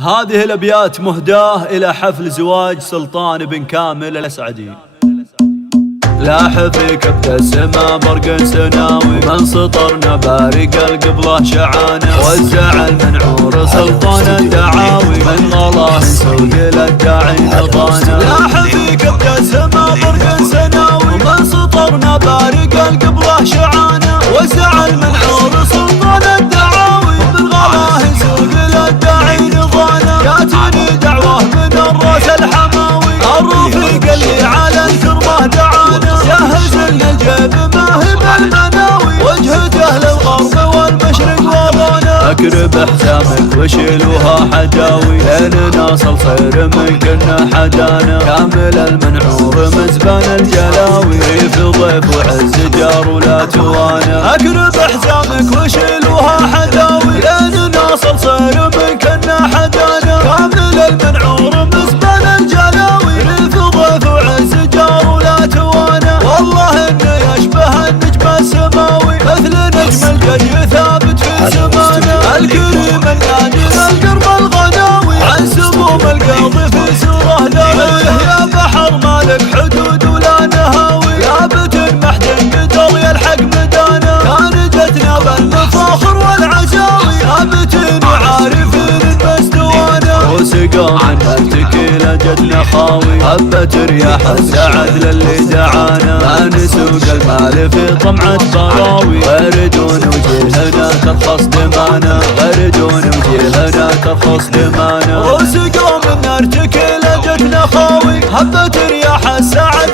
هذه الأبيات مهداة إلى حفل زواج سلطان بن كامل الأسعدي. لاح في كبد السما برق سناوي، من سطرنا بارق القبلة شعانة، وزع المنعور سلطان الدعاوي، من غلاه سوق الداعي نضانا. لاح في كبد السما برق سناوي، من سطرنا بارق القبلة شعانة، وزع المنعور سلطان الدعاوي، من غلاه سوق الداعي نضانا. جاتني دعوة من الراس الحماوي، الرفيق اللي على الكرمة دعانا، جهز الجيب ما هي بالمناوي، وجهة أهل الغرب والمشرق ورانا. أقرب حزامك وشيلوها حجاوي، لأننا صلصير من كنا حدانا، كامل المنعور مزبان الجلاوي، في ضيف وعز جار ولا توانا. أقرب حزامك وشيلوها حجاوي، لأننا صلصير من كنا حدانا، كامل المنعور مزبان الجلاوي، في ضيف وعز جار ولا توانا. والله انه يشبه النجم السماوي، مثل نجم الجري ثابت في سمانا، الكريم النادر القرب الغناوي، عن سموم القاضي في سوره داويه. يا بحر مالك حدود ولا نهاوي، ثابت محدن قدر يلحق مدانا، كان جتنا بالمفاخر والعزاوي، ثابتين وعارفين المستوانا. وسقى من التكيلة جتنا خاوي، هبت رياح السعد للي دعانا، ما نسوق المال في طمعة براوي، غردون وجيهنا ترخص دمانا، غردون وجيهنا ترخص دمانا. وسقى من التكيلة جتنا خاوي، هبت رياح السعد